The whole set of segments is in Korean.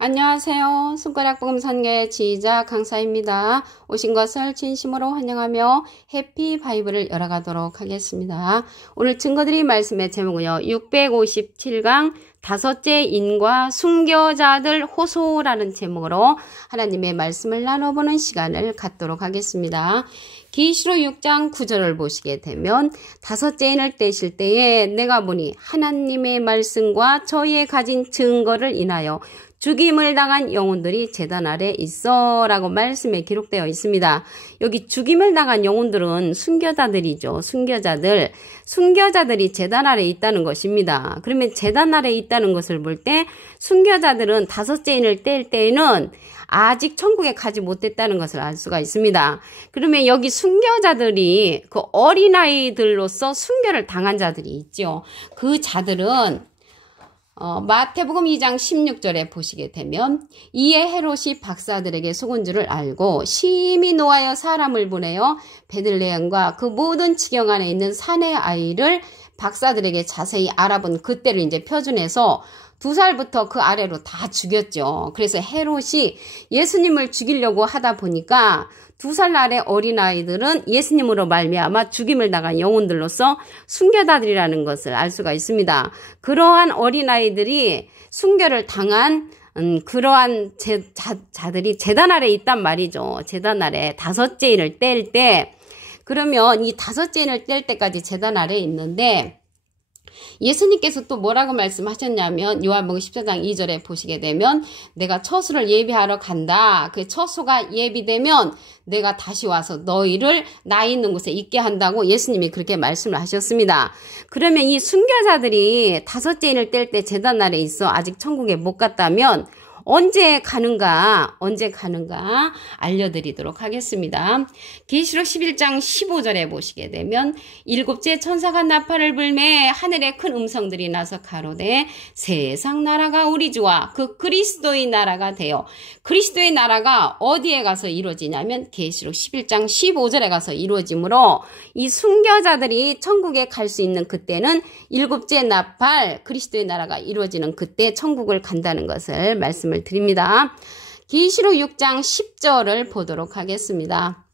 안녕하세요. 손가락 복음 선교의 지휘자 강사입니다. 오신 것을 진심으로 환영하며 해피 바이블을 열어가도록 하겠습니다. 오늘 증거드릴 말씀의 제목은요. 657강 다섯째 인과 순교자들 호소라는 제목으로 하나님의 말씀을 나눠보는 시간을 갖도록 하겠습니다. 계시록 6장 9절을 보시게 되면 다섯째 인을 떼실 때에 내가 보니 하나님의 말씀과 저희의 가진 증거를 인하여 죽임을 당한 영혼들이 제단 아래 있어 라고 말씀에 기록되어 있습니다. 여기 죽임을 당한 영혼들은 순교자들이죠. 순교자들이 제단 아래 있다는 것입니다. 그러면 제단 아래 있다는 것을 볼 때 순교자들은 다섯째 인을 뗄 때에는 아직 천국에 가지 못했다는 것을 알 수가 있습니다. 그러면 여기 순교자들이 그 어린아이들로서 순교를 당한 자들이 있죠. 그 자들은 마태복음 2장 16절에 보시게 되면 이에 헤롯이 박사들에게 속은 줄을 알고 심히 노하여 사람을 보내어 베들레헴과 그 모든 지경 안에 있는 사내 아이를 박사들에게 자세히 알아본 그때를 이제 표준해서 2살부터 그 아래로 다 죽였죠. 그래서 헤롯이 예수님을 죽이려고 하다 보니까 2살 아래 어린아이들은 예수님으로 말미암아 죽임을 당한 영혼들로서 순교자들이라는 것을 알 수가 있습니다. 그러한 어린아이들이 순교를 당한 그러한 자들이 제단 아래 있단 말이죠. 제단 아래 다섯째 인을 뗄 때, 그러면 이 다섯째 인을 뗄 때까지 제단 아래에 있는데 예수님께서 또 뭐라고 말씀하셨냐면 요한복음 14장 2절에 보시게 되면 내가 처소를 예비하러 간다. 그 처소가 예비되면 내가 다시 와서 너희를 나 있는 곳에 있게 한다고 예수님이 그렇게 말씀을 하셨습니다. 그러면 이 순교자들이 다섯째 인을 뗄 때 제단 아래에 있어 아직 천국에 못 갔다면 언제 가는가 알려드리도록 하겠습니다. 계시록 11장 15절에 보시게 되면 일곱째 천사가 나팔을 불매 하늘에 큰 음성들이 나서 가로되 세상 나라가 우리 주와 그 그리스도의 나라가 되어, 그리스도의 나라가 어디에 가서 이루어지냐면 계시록 11장 15절에 가서 이루어지므로 이 순교자들이 천국에 갈 수 있는 그때는 일곱째 나팔 그리스도의 나라가 이루어지는 그때 천국을 간다는 것을 말씀을 드립니다. 계시록 6장 10절을 보도록 하겠습니다.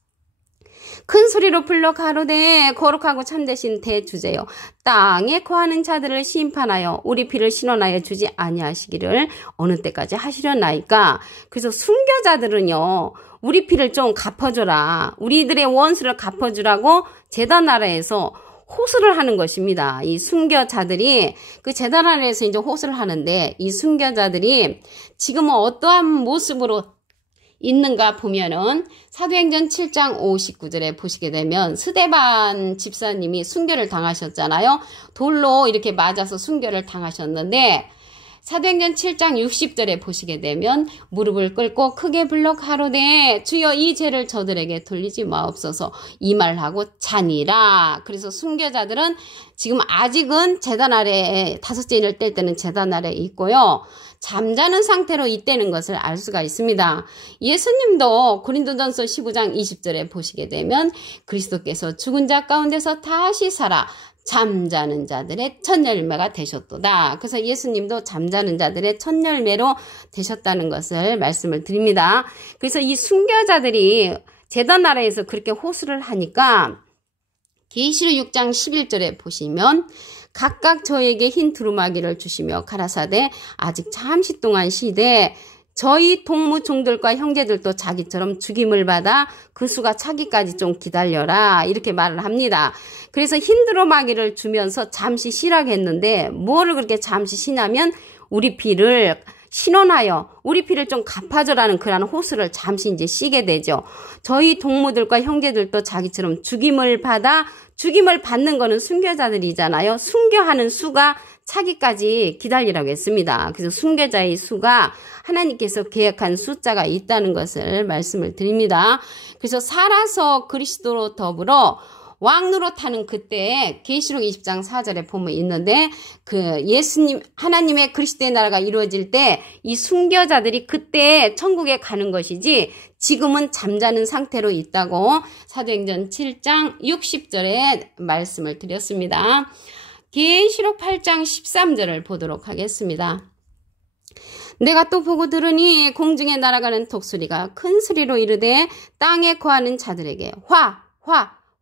큰 소리로 불러 가로되 거룩하고 참되신 대주제여 땅에 거하는 자들을 심판하여 우리 피를 신원하여 주지 아니하시기를 어느 때까지 하시려나이까. 그래서 순교자들은요, 우리 피를 좀 갚아줘라, 우리들의 원수를 갚아주라고 제단 아래에서 호소를 하는 것입니다. 이 순교자들이 그 제단 아래에서 이제 호소를 하는데, 이 순교자들이 지금은 어떠한 모습으로 있는가 보면은 사도행전 7장 59절에 보시게 되면 스데반 집사님이 순교를 당하셨잖아요. 돌로 이렇게 맞아서 순교를 당하셨는데 사도행전 7장 60절에 보시게 되면 무릎을 꿇고 크게 불러 가로되 주여 이 죄를 저들에게 돌리지 마옵소서 이 말하고 자니라. 그래서 순교자들은 지금 아직은 제단 아래에 다섯째 인을 뗄 때는 제단 아래에 있고요. 잠자는 상태로 있다는 것을 알 수가 있습니다. 예수님도 고린도전서 15장 20절에 보시게 되면 그리스도께서 죽은 자 가운데서 다시 살아 잠자는 자들의 첫 열매가 되셨도다. 그래서 예수님도 잠자는 자들의 첫 열매로 되셨다는 것을 말씀을 드립니다. 그래서 이 순교자들이 제단 아래에서 그렇게 호소를 하니까 계시록 6장 11절에 보시면 각각 저에게 흰 두루마기를 주시며 가라사대 아직 잠시 동안 쉬되 저희 동무종들과 형제들도 자기처럼 죽임을 받아 그 수가 차기까지 좀 기다려라, 이렇게 말을 합니다. 그래서 흰 두루마기를 주면서 잠시 쉬라고 했는데 뭐를 그렇게 잠시 쉬냐면 우리 피를 신원하여 우리 피를 좀 갚아줘라는 그런 호소를 잠시 이제 쉬게 되죠. 저희 동무들과 형제들도 자기처럼 죽임을 받는 거는 순교자들이잖아요. 순교하는 수가 차기까지 기다리라고 했습니다. 그래서 순교자의 수가 하나님께서 계획한 숫자가 있다는 것을 말씀을 드립니다. 그래서 살아서 그리스도로 더불어 왕노릇하는 그때 계시록 20장 4절에 보면 있는데 그 예수님 하나님의 그리스도의 나라가 이루어질 때 이 순교자들이 그때 천국에 가는 것이지 지금은 잠자는 상태로 있다고 사도행전 7장 60절에 말씀을 드렸습니다. 계시록 8장 13절을 보도록 하겠습니다. 내가 또 보고 들으니 공중에 날아가는 독수리가 큰 소리로 이르되 땅에 거하는 자들에게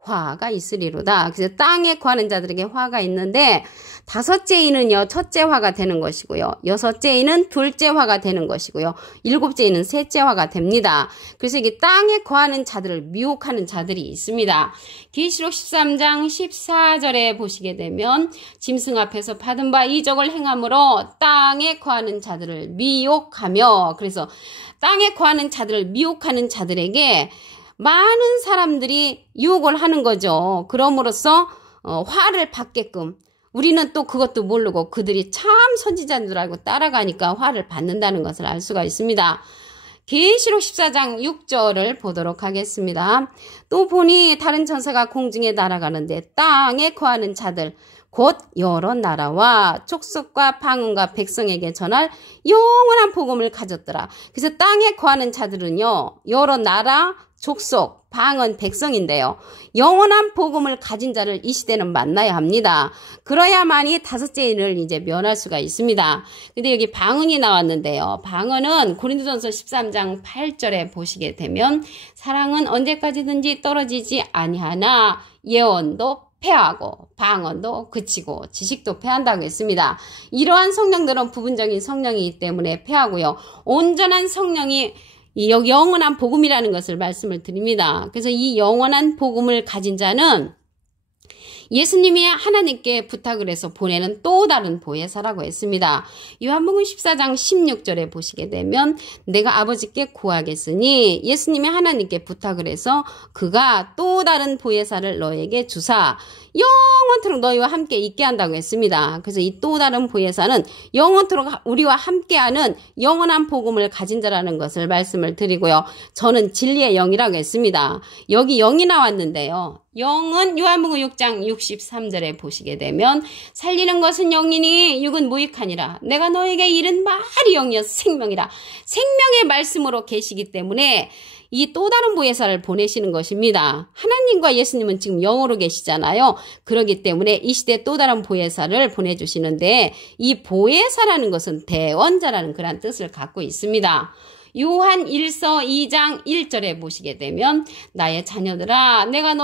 화가 있으리로다. 그래서 땅에 거하는 자들에게 화가 있는데 다섯째 이는요 첫째 화가 되는 것이고요. 여섯째 이는 둘째 화가 되는 것이고요. 일곱째 이는 셋째 화가 됩니다. 그래서 이게 땅에 거하는 자들을 미혹하는 자들이 있습니다. 계시록 13장 14절에 보시게 되면 짐승 앞에서 받은 바 이적을 행함으로 땅에 거하는 자들을 미혹하며, 그래서 땅에 거하는 자들을 미혹하는 자들에게 많은 사람들이 유혹을 하는 거죠. 그럼으로써 화를 받게끔, 우리는 또 그것도 모르고 그들이 참 선지자인 줄 알고 따라가니까 화를 받는다는 것을 알 수가 있습니다. 계시록 14장 6절을 보도록 하겠습니다. 또 보니 다른 천사가 공중에 날아가는데 땅에 거하는 자들 곧 여러 나라와 족속과 방언과 백성에게 전할 영원한 복음을 가졌더라. 그래서 땅에 거하는 자들은요 여러 나라, 족속, 방언, 백성인데요. 영원한 복음을 가진 자를 이 시대는 만나야 합니다. 그래야만이 다섯째 인을 이제 면할 수가 있습니다. 근데 여기 방언이 나왔는데요. 방언은 고린도전서 13장 8절에 보시게 되면 사랑은 언제까지든지 떨어지지 아니하나 예언도 패하고 방언도 그치고 지식도 패한다고 했습니다. 이러한 성령들은 부분적인 성령이기 때문에 패하고요. 온전한 성령이 여기 영원한 복음이라는 것을 말씀을 드립니다. 그래서 이 영원한 복음을 가진 자는 예수님이 하나님께 부탁을 해서 보내는 또 다른 보혜사라고 했습니다. 요한복음 14장 16절에 보시게 되면 내가 아버지께 구하겠으니 예수님이 하나님께 부탁을 해서 그가 또 다른 보혜사를 너에게 주사 영원토록 너희와 함께 있게 한다고 했습니다. 그래서 이 또 다른 보혜사는 영원토록 우리와 함께하는 영원한 복음을 가진 자라는 것을 말씀을 드리고요. 저는 진리의 영이라고 했습니다. 여기 영이 나왔는데요. 영은 요한복음 6장 63절에 보시게 되면 살리는 것은 영이니 육은 무익하니라. 내가 너에게 이른 말이 영이여 생명이라. 생명의 말씀으로 계시기 때문에 이 또 다른 보혜사를 보내시는 것입니다. 하나님과 예수님은 지금 영으로 계시잖아요. 그렇기 때문에 이 시대에 또 다른 보혜사를 보내주시는데 이 보혜사라는 것은 대원자라는 그런 뜻을 갖고 있습니다. 요한 1서 2장 1절에 보시게 되면 나의 자녀들아 내가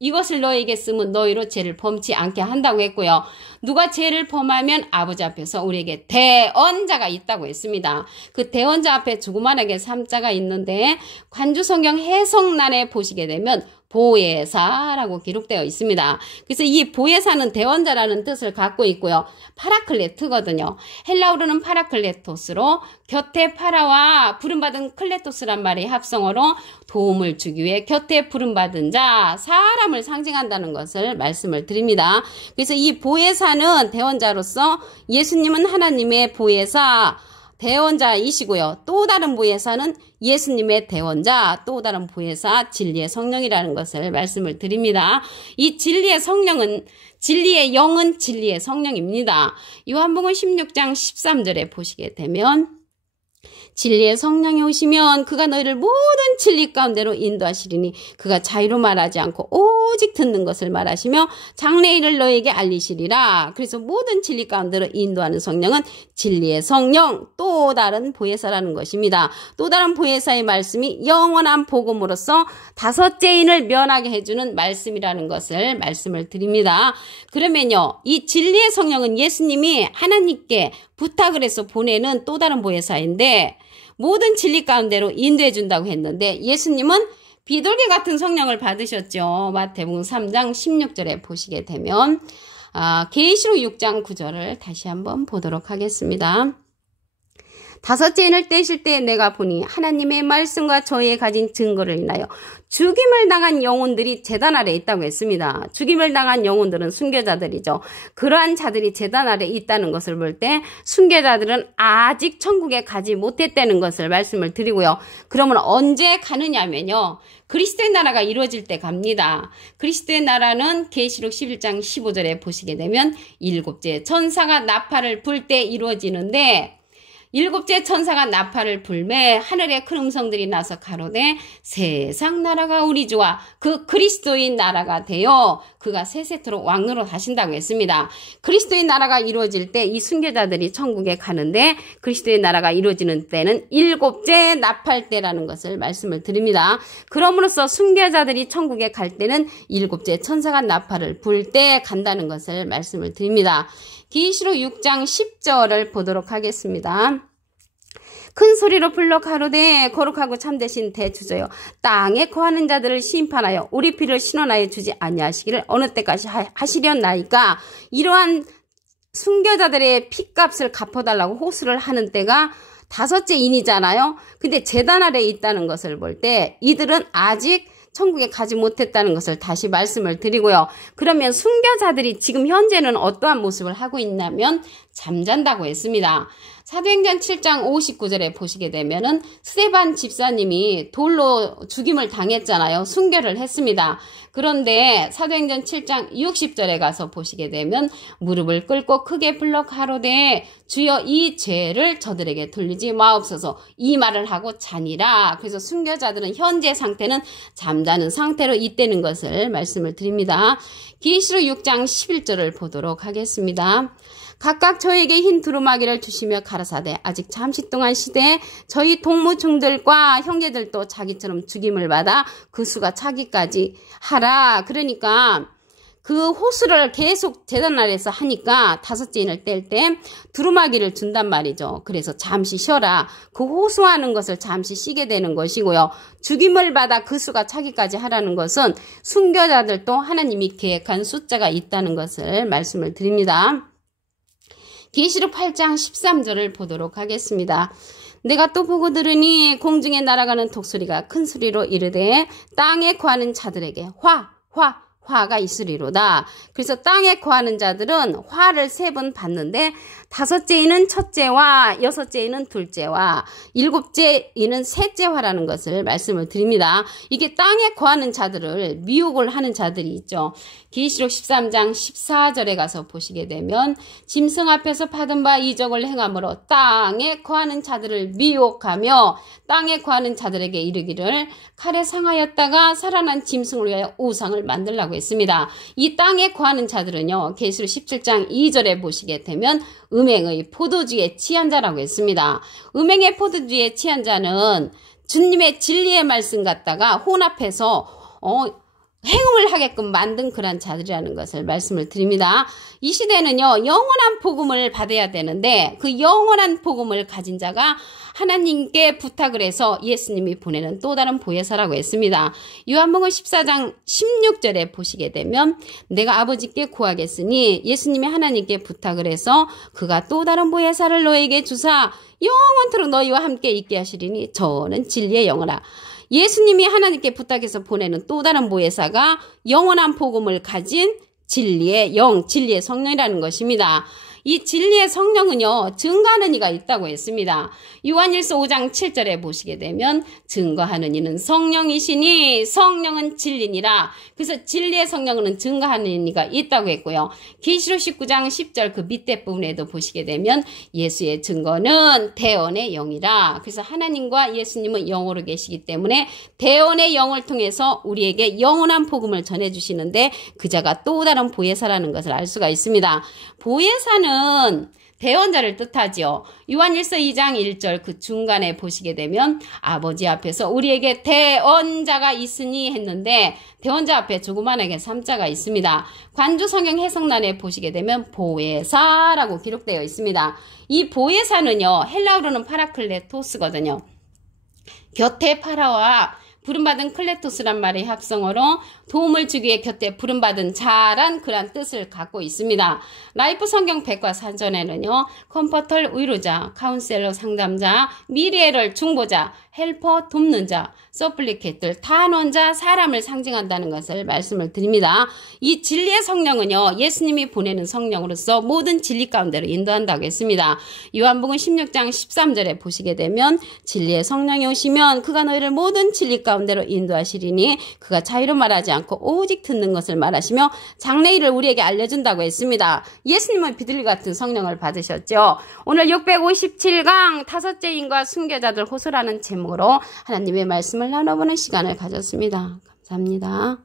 이것을 너희에게 쓰면 너희로 죄를 범치 않게 한다고 했고요. 누가 죄를 범하면 아버지 앞에서 우리에게 대언자가 있다고 했습니다. 그 대언자 앞에 조그만하게 3자가 있는데 관주성경 해석란에 보시게 되면 보혜사라고 기록되어 있습니다. 그래서 이 보혜사는 대원자라는 뜻을 갖고 있고요. 파라클레트거든요. 헬라어로는 파라클레토스로 곁에 파라와 부름받은 클레토스란 말의 합성어로 도움을 주기 위해 곁에 부름받은 자, 사람을 상징한다는 것을 말씀을 드립니다. 그래서 이 보혜사는 대원자로서 예수님은 하나님의 보혜사, 대원자이시고요. 또 다른 보혜사는 예수님의 대원자, 또 다른 보혜사, 진리의 성령이라는 것을 말씀을 드립니다. 이 진리의 성령은, 진리의 영은 진리의 성령입니다. 요한복음 16장 13절에 보시게 되면 진리의 성령이 오시면 그가 너희를 모든 진리 가운데로 인도하시리니 그가 자유로 말하지 않고 오직 듣는 것을 말하시며 장래일을 너희에게 알리시리라. 그래서 모든 진리 가운데로 인도하는 성령은 진리의 성령, 또 다른 보혜사라는 것입니다. 또 다른 보혜사의 말씀이 영원한 복음으로서 다섯째 인을 면하게 해주는 말씀이라는 것을 말씀을 드립니다. 그러면요, 이 진리의 성령은 예수님이 하나님께 부탁을 해서 보내는 또 다른 보혜사인데 모든 진리 가운데로 인도해 준다고 했는데 예수님은 비둘기 같은 성령을 받으셨죠. 마태복음 3장 16절에 보시게 되면 계시록 6장 9절을 다시 한번 보도록 하겠습니다. 다섯째 인을 떼실 때 내가 보니 하나님의 말씀과 저희의 가진 증거를 인하여 죽임을 당한 영혼들이 제단 아래에 있다고 했습니다. 죽임을 당한 영혼들은 순교자들이죠. 그러한 자들이 제단 아래에 있다는 것을 볼 때 순교자들은 아직 천국에 가지 못했다는 것을 말씀을 드리고요. 그러면 언제 가느냐면요. 그리스도의 나라가 이루어질 때 갑니다. 그리스도의 나라는 계시록 11장 15절에 보시게 되면 일곱째 천사가 나팔을 불 때 이루어지는데 일곱째 천사가 나팔을 불매 하늘에 큰 음성들이 나서 가로되 세상 나라가 우리 주와 그 그리스도인 나라가 되어 그가 세세토록 왕노릇 하신다고 했습니다. 그리스도인 나라가 이루어질 때 이 순교자들이 천국에 가는데 그리스도의 나라가 이루어지는 때는 일곱째 나팔 때라는 것을 말씀을 드립니다. 그럼으로써 순교자들이 천국에 갈 때는 일곱째 천사가 나팔을 불 때 간다는 것을 말씀을 드립니다. 계시록 6장 10절을 보도록 하겠습니다. 큰 소리로 불러 가로되 거룩하고 참되신 대주저여 땅에 거하는 자들을 심판하여 우리 피를 신원하여 주지 아니하시기를 어느 때까지 하시려나이까. 이러한 순교자들의 피값을 갚아달라고 호소를 하는 때가 다섯째 인이잖아요. 근데 제단 아래에 있다는 것을 볼 때 이들은 아직 천국에 가지 못했다는 것을 다시 말씀을 드리고요. 그러면 순교자들이 지금 현재는 어떠한 모습을 하고 있냐면 잠잔다고 했습니다. 사도행전 7장 59절에 보시게 되면은 스데반 집사님이 돌로 죽임을 당했잖아요. 순교를 했습니다. 그런데 사도행전 7장 60절에 가서 보시게 되면 무릎을 꿇고 크게 불러 가로되 주여 이 죄를 저들에게 돌리지 마옵소서 이 말을 하고 자니라. 그래서 순교자들은 현재 상태는 잠자는 상태로 있다는 것을 말씀을 드립니다. 계시록 6장 11절을 보도록 하겠습니다. 각각 저에게 흰 두루마기를 주시며 가라사대 아직 잠시 동안 시대에 저희 동무충들과 형제들도 자기처럼 죽임을 받아 그 수가 차기까지 하라. 그러니까 그 호수를 계속 제단 아래에서 하니까 다섯째 인을 뗄 때 두루마기를 준단 말이죠. 그래서 잠시 쉬어라. 그 호소하는 것을 잠시 쉬게 되는 것이고요. 죽임을 받아 그 수가 차기까지 하라는 것은 순교자들도 하나님이 계획한 숫자가 있다는 것을 말씀을 드립니다. 계시록 8장 13절을 보도록 하겠습니다. 내가 또 보고 들으니 공중에 날아가는 독수리가 큰 소리로 이르되 땅에 거하는 자들에게 화가 있으리로다. 그래서 땅에 거하는 자들은 화를 3번 받는데 다섯째 인은 첫째와 여섯째 인은 둘째와 일곱째 인은 셋째 화라는 것을 말씀을 드립니다. 이게 땅에 거하는 자들을 미혹을 하는 자들이 있죠. 계시록 13장 14절에 가서 보시게 되면 짐승 앞에서 받은 바 이적을 행함으로 땅에 거하는 자들을 미혹하며 땅에 거하는 자들에게 이르기를 칼에 상하였다가 살아난 짐승을 위하여 우상을 만들라고 했습니다. 이 땅에 거하는 자들은요. 계시록 17장 2절에 보시게 되면 음행의 포도주에 취한 자라고 했습니다. 음행의 포도주에 취한 자는 주님의 진리의 말씀 갖다가 혼합해서 행음을 하게끔 만든 그런 자들이라는 것을 말씀을 드립니다. 이 시대는요. 영원한 복음을 받아야 되는데 그 영원한 복음을 가진 자가 하나님께 부탁을 해서 예수님이 보내는 또 다른 보혜사라고 했습니다. 요한복음 14장 16절에 보시게 되면 내가 아버지께 구하겠으니 예수님이 하나님께 부탁을 해서 그가 또 다른 보혜사를 너에게 주사 영원토록 너희와 함께 있게 하시리니 저는 진리의 영이라. 예수님이 하나님께 부탁해서 보내는 또 다른 보혜사가 영원한 복음을 가진 진리의 영, 진리의 성령이라는 것입니다. 이 진리의 성령은요. 증거하는 이가 있다고 했습니다. 요한일서 5장 7절에 보시게 되면 증거하는 이는 성령이시니 성령은 진리니라. 그래서 진리의 성령은 증거하는 이가 있다고 했고요. 계시록 19장 10절 그 밑에 부분에도 보시게 되면 예수의 증거는 대언의 영이라. 그래서 하나님과 예수님은 영으로 계시기 때문에 대언의 영을 통해서 우리에게 영원한 복음을 전해주시는데 그 자가 또 다른 보혜사라는 것을 알 수가 있습니다. 보혜사는 대언자를 뜻하지요. 요한일서 2장 1절 그 중간에 보시게 되면 아버지 앞에서 우리에게 대언자가 있으니 했는데 대언자 앞에 조그만하게 3자가 있습니다. 관주 성경 해석란에 보시게 되면 보혜사라고 기록되어 있습니다. 이 보혜사는요. 헬라어로는 파라클레토스거든요. 곁에 파라와 부름받은 클레토스란 말의 합성어로 도움을 주기 위해 곁에 부름받은 자란 그런 뜻을 갖고 있습니다. 라이프 성경 백과사전에는요. 컴포터 위로자, 카운셀러 상담자, 미리에럴 중보자, 헬퍼 돕는 자, 서플리케이터 탄원자, 사람을 상징한다는 것을 말씀을 드립니다. 이 진리의 성령은요. 예수님이 보내는 성령으로서 모든 진리 가운데로 인도한다고 했습니다. 요한복음 16장 13절에 보시게 되면 진리의 성령이 오시면 그가 너희를 모든 진리 가운데 가운데로 인도하시리니 그가 자유로 말하지 않고 오직 듣는 것을 말하시며 장래일을 우리에게 알려준다고 했습니다. 예수님은 비둘기 같은 성령을 받으셨죠. 오늘 657강 다섯째 인과 순교자들 호소라는 제목으로 하나님의 말씀을 나눠보는 시간을 가졌습니다. 감사합니다.